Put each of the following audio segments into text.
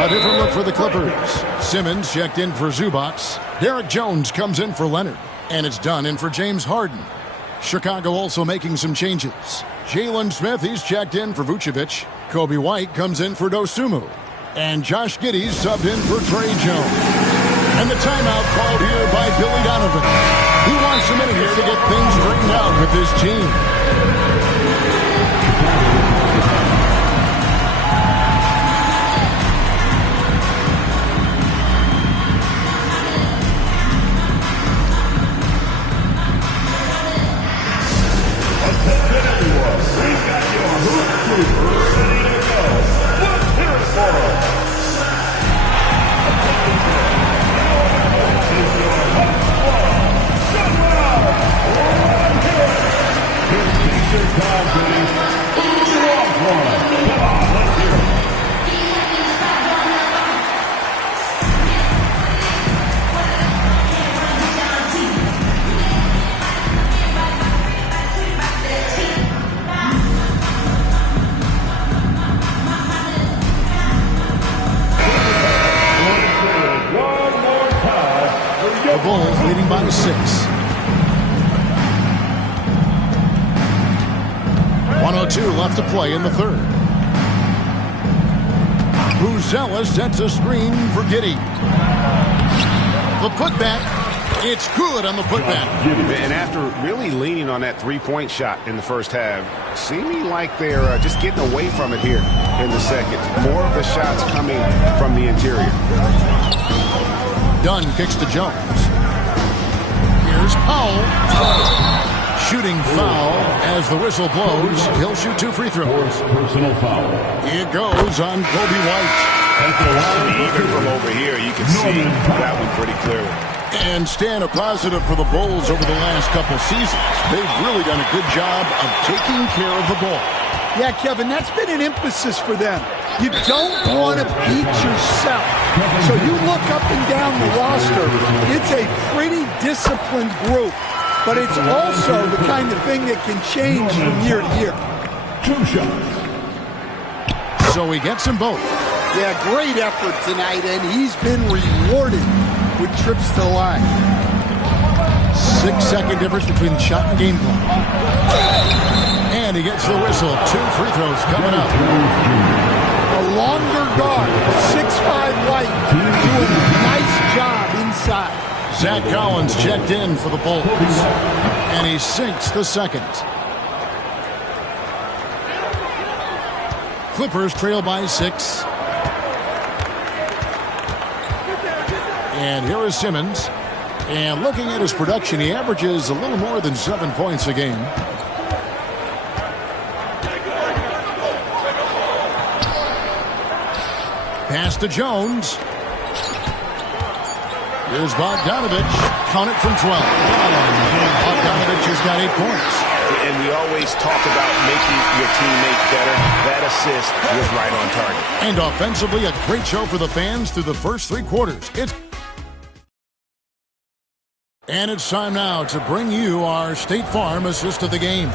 A different look for the Clippers. Simmons checked in for Zubac. Derek Jones comes in for Leonard. And it's done in for James Harden. Chicago also making some changes. Jalen Smith, he's checked in for Vucevic. Kobe White comes in for Dosunmu. And Josh Giddey's subbed in for Trey Jones. And the timeout called here by Billy Donovan. He wants a minute here to get things straightened out with his team. The Bulls leading by 6. 1:02 left to play in the third. Buzella sets a screen for Giddey. The putback. It's good on the putback. And after really leaning on that three-point shot in the first half, seeming like they're just getting away from it here in the second. More of the shots coming from the interior. Dunn kicks to Jones. Here's Powell. Shooting foul as the whistle blows. He'll shoot 2 free throws. Personal foul. It goes on Kobe White. Even from over here, you can see that one pretty clearly. And Stan, a positive for the Bulls over the last couple seasons. They've really done a good job of taking care of the ball. Yeah, Kevin, that's been an emphasis for them. You don't want to beat yourself. So you look up and down the roster, it's a pretty disciplined group. But it's also the kind of thing that can change from year to year. 2 shots. So he gets them both. Yeah, great effort tonight, and he's been rewarded with trips to the line. 6-second difference between shot and game clock. And he gets the whistle. 2 free throws coming up. A longer guard, 6'5" White, doing a nice job inside. Zach Collins checked in for the Bulls. And he sinks the second. Clippers trail by 6. And here is Simmons. And looking at his production, he averages a little more than 7 points a game. Pass to Jones. Here's Bogdanovic. Count it from 12. Bogdanovic has got 8 points. And we always talk about making your teammate better. That assist was right on target. And offensively, a great show for the fans through the first 3 quarters. And it's time now to bring you our State Farm assist of the game.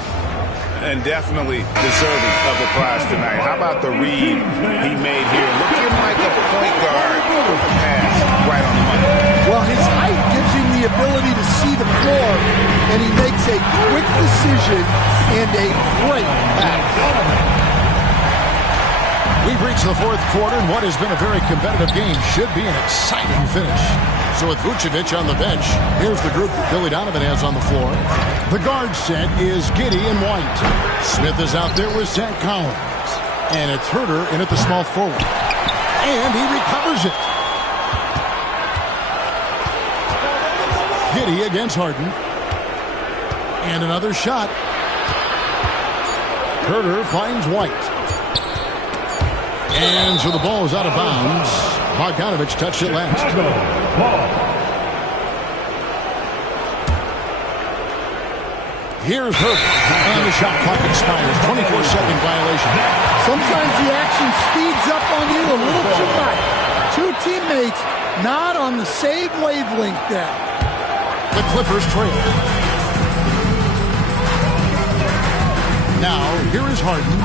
And definitely deserving of the prize tonight. How about the read he made here? Looking like a point guard with a pass right on the money. Well, his height gives him the ability to see the floor, and he makes a quick decision and a great pass. We've reached the 4th quarter, and what has been a very competitive game should be an exciting finish. So with Vucevic on the bench, here's the group that Billy Donovan has on the floor. The guard set is Giddey and White. Smith is out there with Zach Collins. And it's Herter in at the small forward. And he recovers it. Giddey against Harden. And another shot. Herter finds White. And so the ball is out of bounds. Bogdanovic touched it last. Here's Herter. And the shot clock expires. 24-second violation. Sometimes the action speeds up on you a little too much. 2 teammates not on the same wavelength there. The Clippers trail. Now, here is Harden.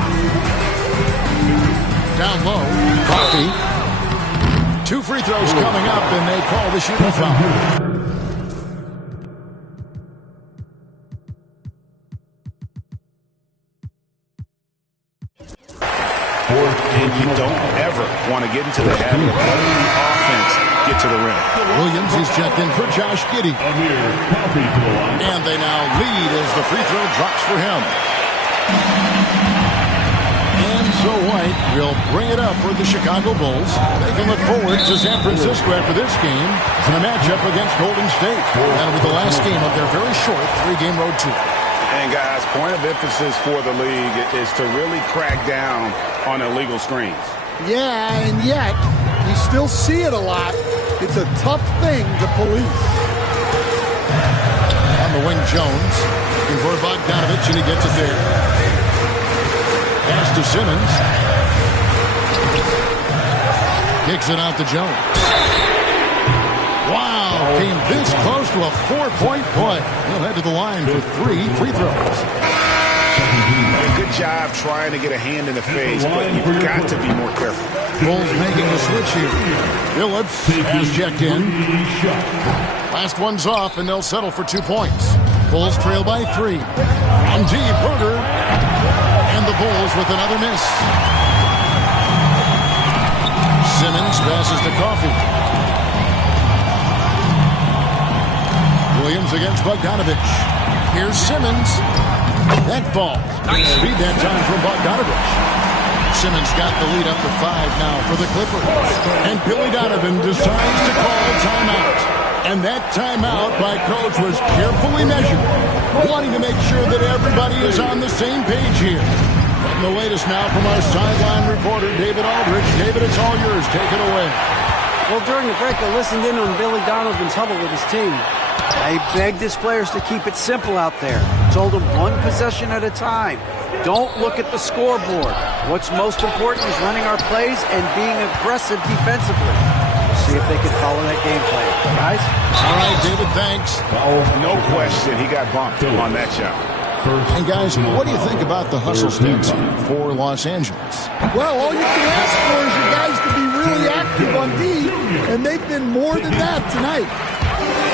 Down low. Coffee. free throws coming up, and they call the shooting foul. And you don't ever want to get into the habit of letting the offense get to the rim. Williams is checked in for Josh Giddey. And they now lead as the free throw drops for him. And so White will bring it up for the Chicago Bulls. They can look forward to San Francisco after this game in a matchup against Golden State. That'll be the last game of their very short 3-game road tour. And guys, point of emphasis for the league is to really crack down on illegal screens. Yeah, and yet you still see it a lot. It's a tough thing to police. On the wing, Jones looking for Bogdanovich, and he gets it there. Pass to Simmons. Kicks it out to Jones. Wow, came this close to a 4-point play. He'll head to the line for 3 free throws. Good job trying to get a hand in the face, but you've got to be more careful. Bulls making a switch here. Phillips has checked in. Last one's off, and they'll settle for 2 points. Bulls trail by 3. From deep, Berger. And the Bulls with another miss. Simmons passes to Coffey. Williams against Bogdanovich. Here's Simmons. That ball. Nice speed that time from Bogdanovich. Simmons got the lead up to 5 now for the Clippers. And Billy Donovan decides to call a timeout. And that timeout by Coach was carefully measured, wanting to make sure that everybody is on the same page here. And the latest now from our sideline reporter, David Aldridge. David, it's all yours. Take it away. Well, during the break, I listened in on Billy Donovan's huddle with his team. He begged his players to keep it simple out there. Told them one possession at a time. Don't look at the scoreboard. What's most important is running our plays and being aggressive defensively. See if they can follow that game plan. Guys? All right, David, thanks. No question, he got bumped on that shot. And guys, what do you think about the hustle stance for Los Angeles? Well, all you can ask for is you guys to be really active on D, and they've been more than that tonight.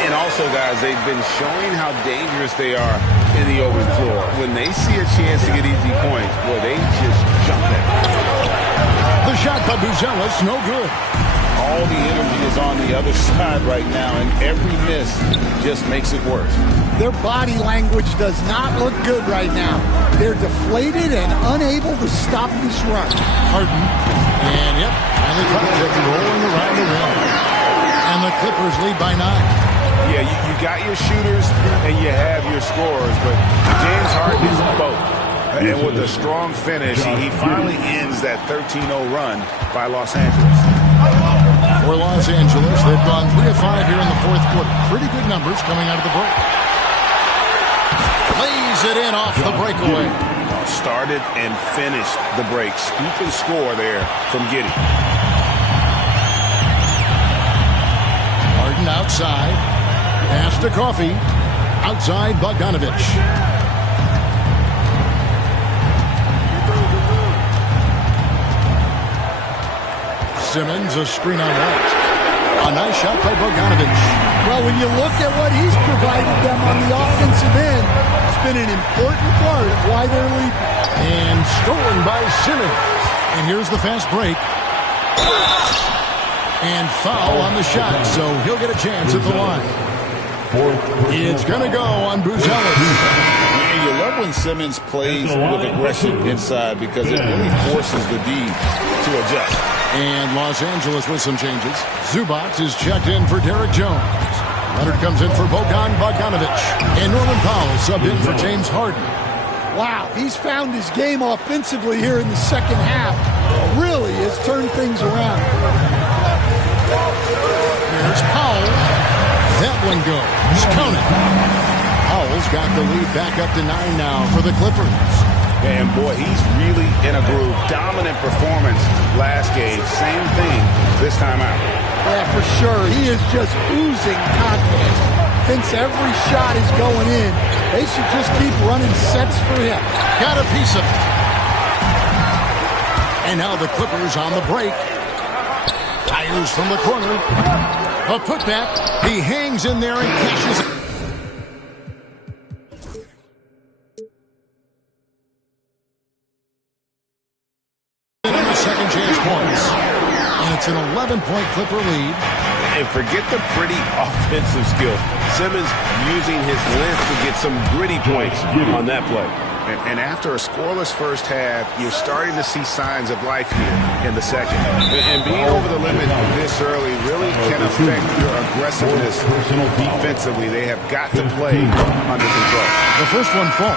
And also, guys, they've been showing how dangerous they are in the open floor. When they see a chance to get easy points, boy, they just jump at it. The shot by Buzelis, no good. All the energy is on the other side right now, and every miss just makes it worse. Their body language does not look good right now. They're deflated and unable to stop this run. Harden, and yep, finally caught it, rolling around the rim. And the Clippers lead by 9. Yeah, you got your shooters and you have your scorers, but James Harden is both. And with a strong finish, he finally ends that 13-0 run by Los Angeles. For Los Angeles, they've gone 3 of 5 here in the fourth quarter. Pretty good numbers coming out of the break. Lays it in off the breakaway. Started and finished the break. Scoop and score there from Giddey. Harden outside. Pass to Coffey. Outside Bogdanovich. Simmons, a screen on White. A nice shot by Bogdanovich. Well, when you look at what he's provided them on the offensive end, it's been an important part of why they're leading. And stolen by Simmons. And here's the fast break. And foul on the shot, so he'll get a chance at the line. It's going to go on Buzelis. You love when Simmons plays with aggression inside because it really forces the D to adjust. And Los Angeles with some changes. Zubac is checked in for Derek Jones. Leonard comes in for Bogdanovich. And Norman Powell subbed in for James Harden. Wow, he's found his game offensively here in the second half. Really has turned things around. Here's Powell. That one goes. Count it. Powell's got the lead back up to 9 now for the Clippers. And boy, he's really in a groove. Dominant performance last game. Same thing this time out. Yeah, for sure. He is just oozing confidence. Thinks every shot is going in. They should just keep running sets for him. Got a piece of it. And now the Clippers on the break. Fires Fires from the corner. A putback. He hangs in there and cashes it. Second chance points. And it's an 11-point Clipper lead. And forget the pretty offensive skills. Simmons using his length to get some gritty points on that play. And after a scoreless first half, you're starting to see signs of life here in the second. And being over the limit this early really can affect your aggressiveness defensively. They have got to play under control. The first one falls.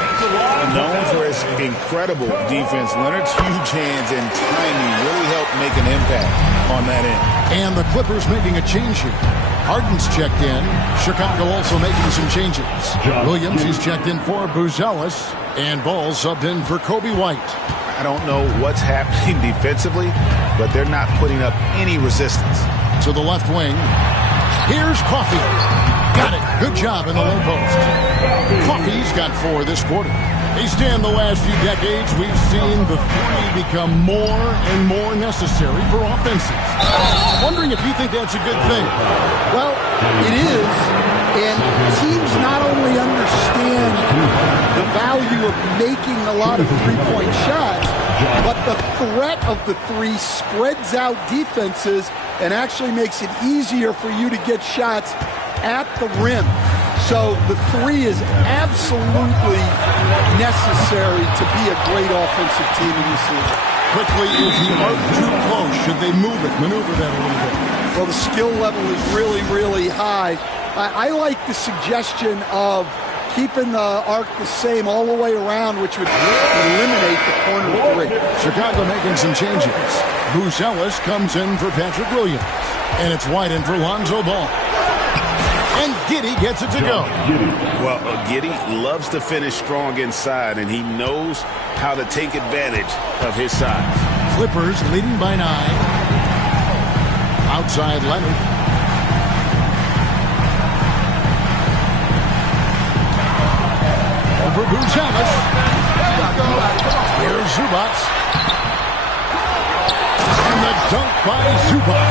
Known for his incredible defense, Leonard's huge hands and timing really help make an impact on that end. And the Clippers making a change here. Harden's checked in. Chicago also making some changes. Williams, he's checked in for Buzelis. And Ball subbed in for Kobe White. I don't know what's happening defensively, but they're not putting up any resistance. To the left wing. Here's Coffey. Got it. Good job in the low post. Coffey's got 4 this quarter. In the last few decades, we've seen the three become more and more necessary for offenses. Wondering if you think that's a good thing. Well, it is. And teams not only understand the value of making a lot of three-point shots, but the threat of the three spreads out defenses and actually makes it easier for you to get shots at the rim. So the three is absolutely necessary to be a great offensive team in this league. Quickly, if you are too close, should they maneuver that a little bit? Well, the skill level is really, really high. I like the suggestion of keeping the arc the same all the way around, which would eliminate the corner three. Chicago making some changes. Buzelis comes in for Patrick Williams. And it's White in for Lonzo Ball. And Giddey gets it to go. Well, Giddey loves to finish strong inside, and he knows how to take advantage of his size. Clippers leading by 9. Outside Leonard. Over Buzelis. Here's Zubac. And the dunk by Zubac.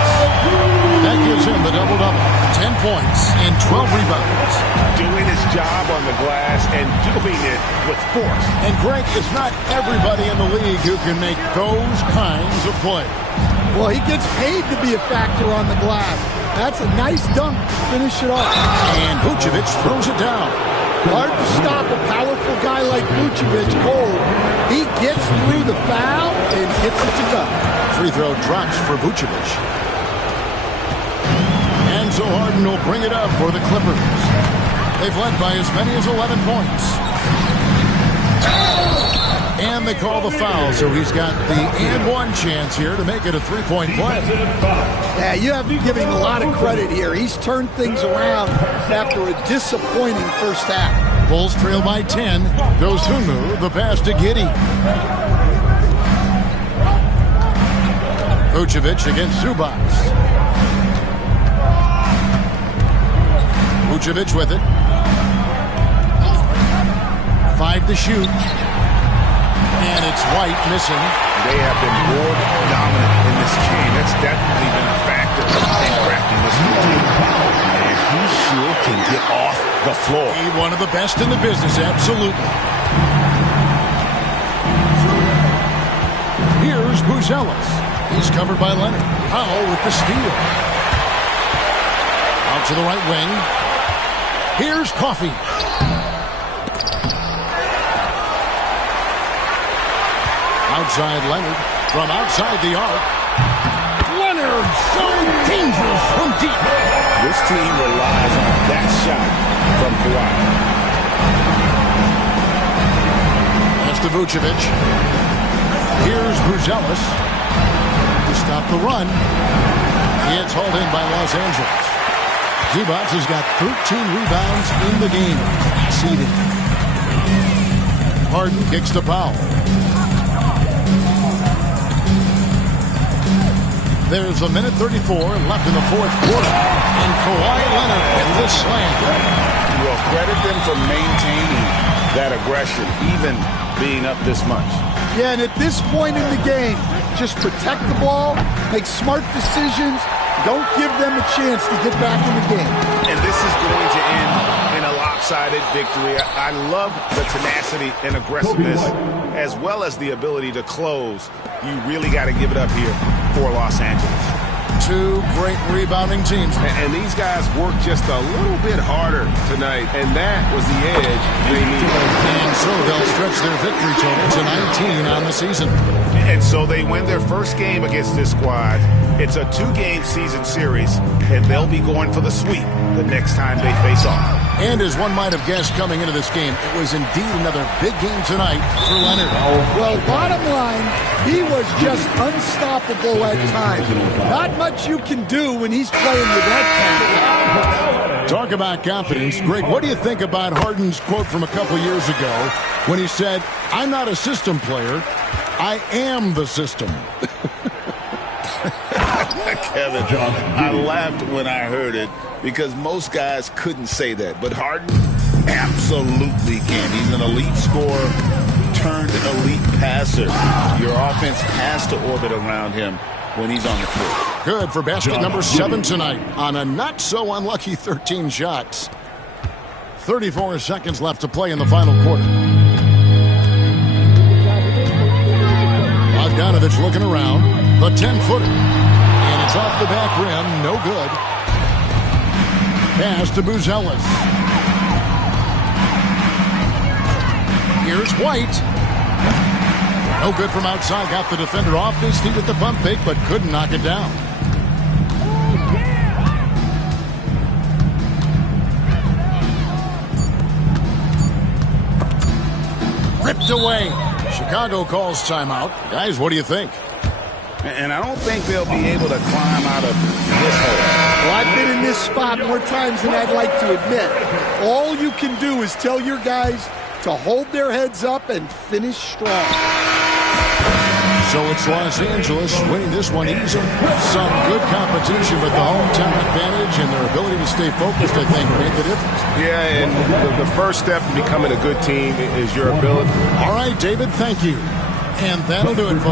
That gives him the double-double. 10 points and 12 rebounds. Doing his job on the glass and doing it with force. And Greg, it's not everybody in the league who can make those kinds of plays. Well, he gets paid to be a factor on the glass. That's a nice dunk to finish it off. And Vucevic throws it down. Hard to stop a powerful guy like Vucevic cold. He gets through the foul and gets it to go. Free throw drops for Vucevic. And so Harden will bring it up for the Clippers. They've led by as many as 11 points. And they call the foul, so he's got the and one chance here to make it a three-point play. Yeah, you have to give him a lot of credit here. He's turned things around after a disappointing first half. Bulls trail by 10. Goes Hunu, the pass to Giddey. Vucevic against Zubac. Vucevic with it. 5 to shoot. And it's White missing. They have been more dominant in this game. That's definitely been a factor in crafting this game. And he sure can get off the floor. He's one of the best in the business, absolutely. Here's Buzelis. He's covered by Leonard. Powell with the steal. Out to the right wing. Here's Coffey. Outside Leonard. From outside the arc. Leonard, so dangerous from deep. This team relies on that shot from Kawhi. That's to Vucevic. Here's Buzelis to stop the run. It's hauled in by Los Angeles. Zubac has got 13 rebounds in the game. Seeded. Harden kicks to Powell. There's a minute 34 left in the fourth quarter. And Kawhi Leonard with the slam. Well, credit them for maintaining that aggression, even being up this much. Yeah, and at this point in the game, just protect the ball, make smart decisions, Don't give them a chance to get back in the game. And this is going to end in a lopsided victory. I love the tenacity and aggressiveness, as well as the ability to close. You really got to give it up here for Los Angeles. Two great rebounding teams. And these guys worked just a little bit harder tonight, and that was the edge they needed. And so they'll stretch their victory total to 19 on the season. And so they win their first game against this squad. It's a 2-game season series, and they'll be going for the sweep the next time they face off. And as one might have guessed coming into this game, it was indeed another big game tonight for Leonard. Well, bottom line, he was just unstoppable at times. Not much you can do when he's playing with that kind. Talk about confidence. Greg, what do you think about Harden's quote from a couple years ago when he said, "I'm not a system player, I am the system"? Kevin, I laughed when I heard it because most guys couldn't say that. But Harden absolutely can. He's an elite scorer turned elite passer. Your offense has to orbit around him when he's on the court. Good for basket number 7 tonight on a not-so-unlucky 13 shots. 34 seconds left to play in the final quarter. Bogdanovich looking around. The 10-footer. And it's off the back rim. No good. Pass to Buzelis. Here's White. No good from outside. Got the defender off his feet at the pump fake, but couldn't knock it down. Ripped away. Chicago calls timeout. Guys, what do you think? And I don't think they'll be able to climb out of this hole. Well, I've been in this spot more times than I'd like to admit. All you can do is tell your guys to hold their heads up and finish strong. So it's Los Angeles winning this one easily. Some good competition, but the hometown advantage and their ability to stay focused, I think, made the difference. Yeah, and the first step in becoming a good team is your ability. All right, David, thank you. And that'll do it, folks.